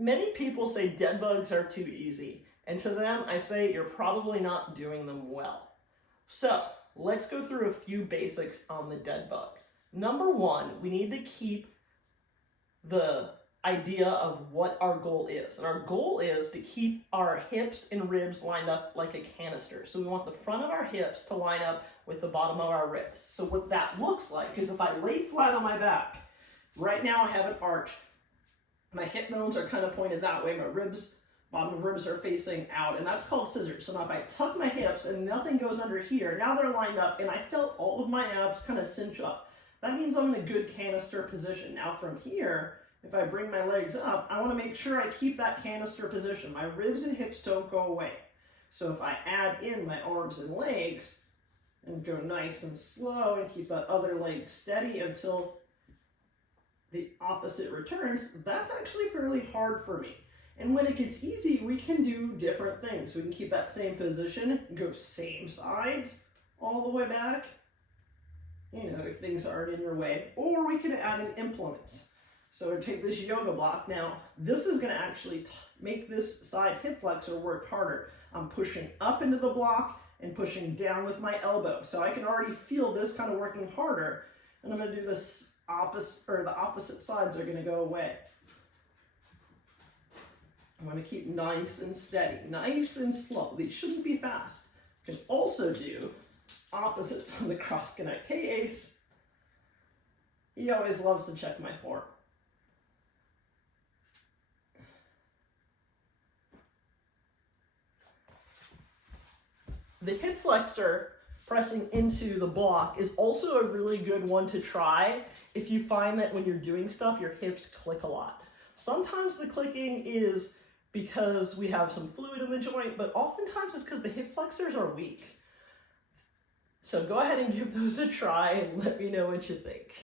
Many people say dead bugs are too easy, and to them I say you're probably not doing them well. So let's go through a few basics on the dead bug. Number one, we need to keep the idea of what our goal is. And our goal is to keep our hips and ribs lined up like a canister. So we want the front of our hips to line up with the bottom of our ribs. So what that looks like is if I lay flat on my back, right now I have an arch. My hip bones are kind of pointed that way. My ribs, bottom of ribs are facing out, and that's called scissors. So now if I tuck my hips and nothing goes under here, now they're lined up and I felt all of my abs kind of cinch up. That means I'm in a good canister position. Now from here, if I bring my legs up, I want to make sure I keep that canister position. My ribs and hips don't go away. So if I add in my arms and legs and go nice and slow and keep that other leg steady until the opposite returns, that's actually fairly hard for me. And when it gets easy, we can do different things. We can keep that same position, go same sides all the way back, you know, if things aren't in your way, or we can add in implements. So take this yoga block. Now, this is going to actually make this side hip flexor work harder. I'm pushing up into the block and pushing down with my elbow. So I can already feel this kind of working harder. And I'm going to do this opposite, or the opposite sides are going to go away. I'm going to keep nice and steady, nice and slow. These shouldn't be fast. You can also do opposites on the cross connect. Hey, Ace. He always loves to check my form. The hip flexor pressing into the block is also a really good one to try if you find that when you're doing stuff, your hips click a lot. Sometimes the clicking is because we have some fluid in the joint, but oftentimes it's because the hip flexors are weak. So go ahead and give those a try and let me know what you think.